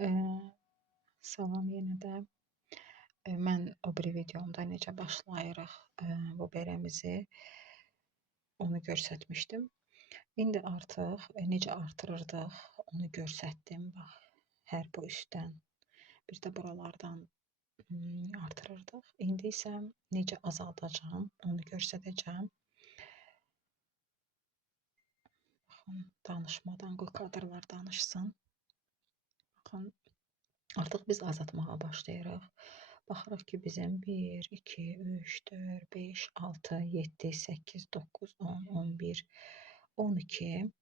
Eee, Salam yenə də. Mən o biri videomda necə başlayırıq bu berəmizi onu göstərmişdim. İndi artıq necə artırırdıq onu göstərdim. Bax, hər bu üstdən, bir də buralardan artırırdıq. İndi isə necə azaldacağım onu göstərəcəm. Baxın, danışmadan qoy kadrlar danışsın. Baxın, artıq biz azaltmağa başlayırıq. Baxırıq ki, bizim 1, 2, 3, 4, 5, 6, 7, 8, 9, 10, 11, 12,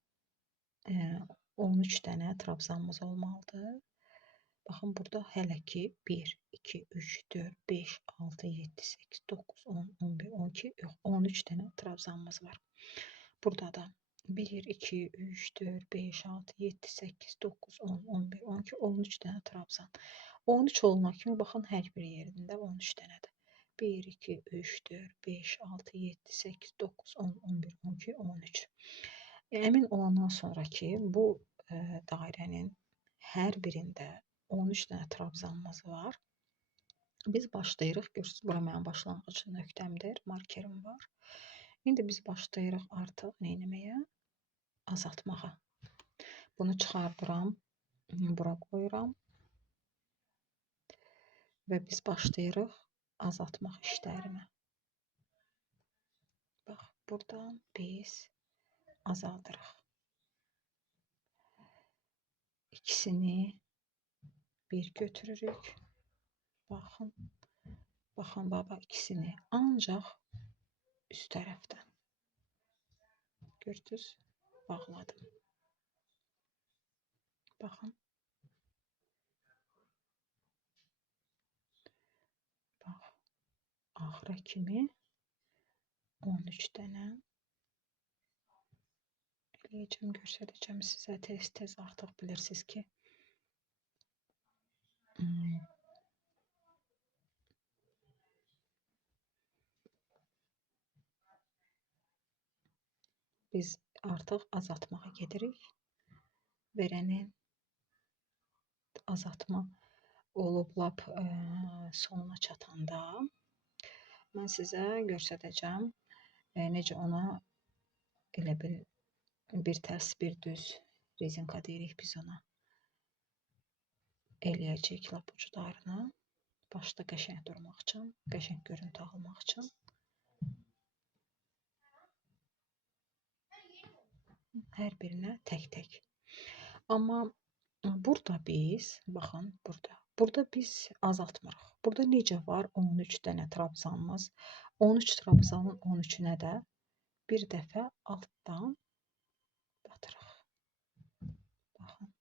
13 dənə trabzanımız olmalıdır. Baxın, burada hələ ki 1, 2, 3, 4, 5, 6, 7, 8, 9, 10, 11, 12, yox, 13 dənə trabzanımız var. Burada da 1, 2, 3, 4, 5, 6, 7, 8, 9, 10, 11, 12, 13 dənə trabzan. 13 olana kimi baxın, hər bir yerində 13 dənədir. 1, 2, 3, 4, 5, 6, 7, 8, 9, 10, 11, 12, 13. Əmin olandan sonra ki, bu dairənin hər birində 13 dənə trabzanımız var. Biz başlayırıq. Görürsünüz, bura mənim başlanğıc nöqtəmdir, markerim var. İndi biz başlayırıq artıq nə etməyə? Azaltmağa. Bunu çıxardıram, bura qoyuram. Və biz başlayırıq azaltmaq işlərinə. Bax, buradan biz azaldırıq. İkisini bir götürürük. Baxın, baxın baba, ikisini ancaq üst tərəfdən. Gördünüz, bağladım. Baxın. Bax, axıra kimi 13 dənə eləyəcəm, göstərəcəm sizə tez-tez, artıq bilirsiniz ki, biz artıq azaltmağa gedirik. Verənin azaltma olub lap sonuna çatanda mən sizə göstərəcəm necə ona elə bir tərs, bir düz rezinka deyirik biz ona. Eləyəcək lap uclarını. Başda qəşəng durmaq üçün, qəşəng görüntü almaq üçün. Hər birinə tək-tək. Amma burada biz, baxın, burada biz azaltmırıq. Burada necə var? 13 dənə trabzanımız. 13 trabzanın 13-ünə də bir dəfə altdan batırıq. Baxın.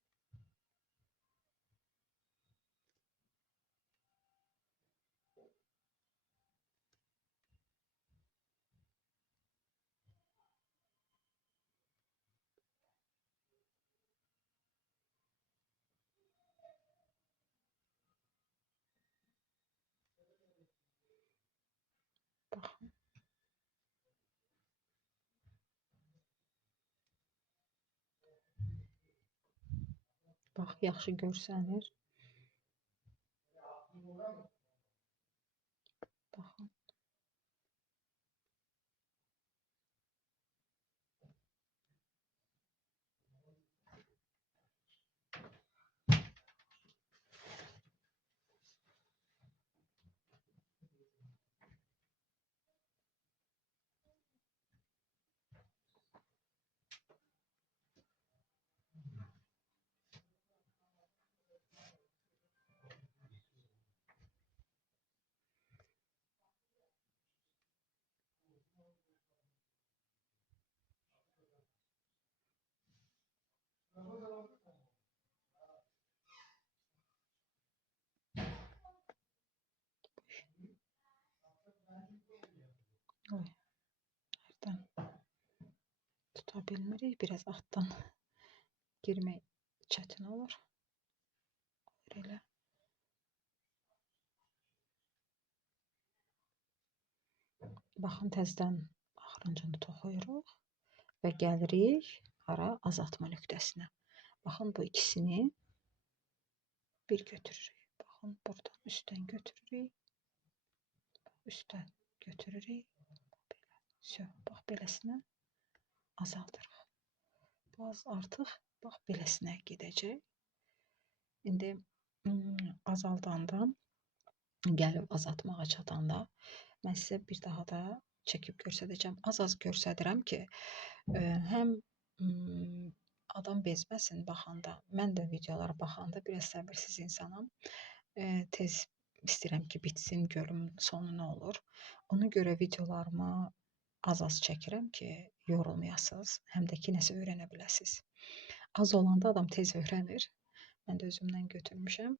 Baxın. Bax, yaxşı görsənir. Baxın. Oy, hərdən tuta bilmirik. Biraz altdan girmək çətin olur. Elə. Baxın, təzədən axırıncını toxuyuruq və gəlirik hara? Azaltma nöqtəsinə. Baxın, bu ikisini Bir götürürük. Baxın, buradan üstten götürürük. Üstten götürürük. Все, bax beləsinə azaldırıq. Bu artıq bax beləsinə gedəcək. İndi azaldanda, gəlib azaltmağa çatanda mən sizə bir daha da çəkib göstərəcəm. Az-az göstərirəm ki, həm adam bezməsin baxanda. Mən də videolara baxanda biraz səbirsiz insanam. Tez istəyirəm ki, bitsin, görüm sonu nə olur. Ona görə videolarımı az-az çəkirəm ki, yorulmayasınız, həm də ki, nəsə öyrənə biləsiniz. Az olanda adam tez öyrənir. Mən də özümdən götürmüşəm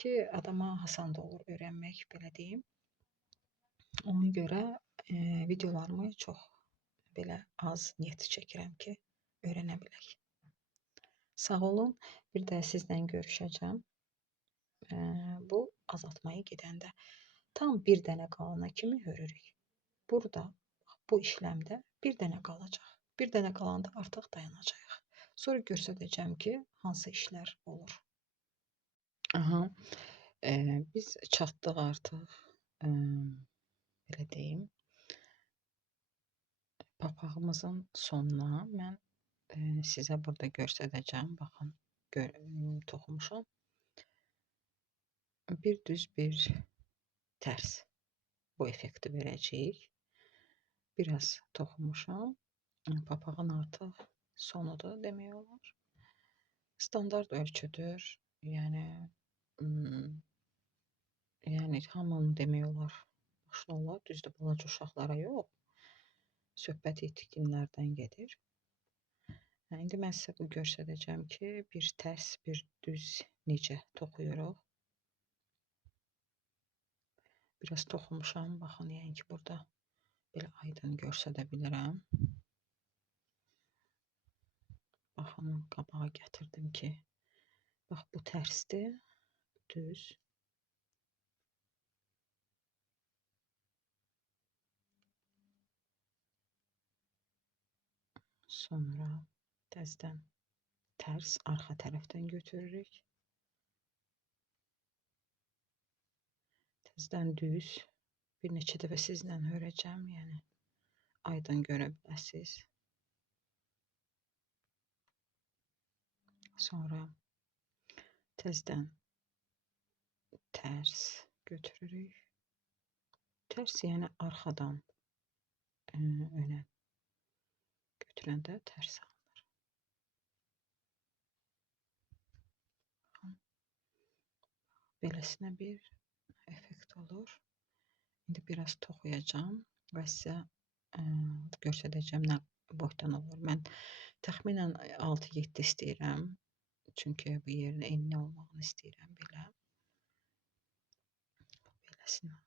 ki, adama asan da olur öyrənmək, belə deyim. Ona görə videolarımı çox belə az niyyət çəkirəm ki, öyrənə bilək. Sağ olun, bir də sizlə görüşəcəm. Bu azaltmaya gedəndə tam bir dənə qalana kimi hörürük. Burada, bu işləmdə bir dənə qalacaq. Bir dənə qalanda artıq dayanacaq. Sonra göstərəcəm ki, hansı işlər olur. Aha, biz çatdıq artıq, belə deyim, papağımızın sonuna. Mən sizə burada göstərəcəm. Baxın, toxumuşam. Bir düz, bir tərs bu effekti verəcəyik. Biraz toxumuşam. Papağın artıq sonudur demək olar. Standart ölçüdür. Yəni hamının demək olar başına olar. Düzdür, balaca uşaqlara yox. Söhbət yetkinlərdən gedir. İndi mən sizə bu göstərəcəm ki, bir tərs, bir düz necə toxuyuruq. Biraz toxumuşam. Baxın, yəni ki, burada belə aydın göstərə bilirəm. Baxın, qabağa gətirdim ki, bax bu tərsdir, düz. Sonra təzədən tərs arxa tərəfdən götürürük. Təzədən düz. Bir neçə dəfə sizlə hörəcəm, yəni aydın görə biləsiniz. Sonra təzədən tərs götürürük. Tərs yəni arxadan önə götürəndə tərs alınır. Beləsinə bir effekt olur. İndi biraz toxuyacağım və sizə göstərəcəm nə boydan olur. Mən təxminən 6-7 istəyirəm. Çünki bu yerin enli olmağını istəyirəm belə. Beləsinə.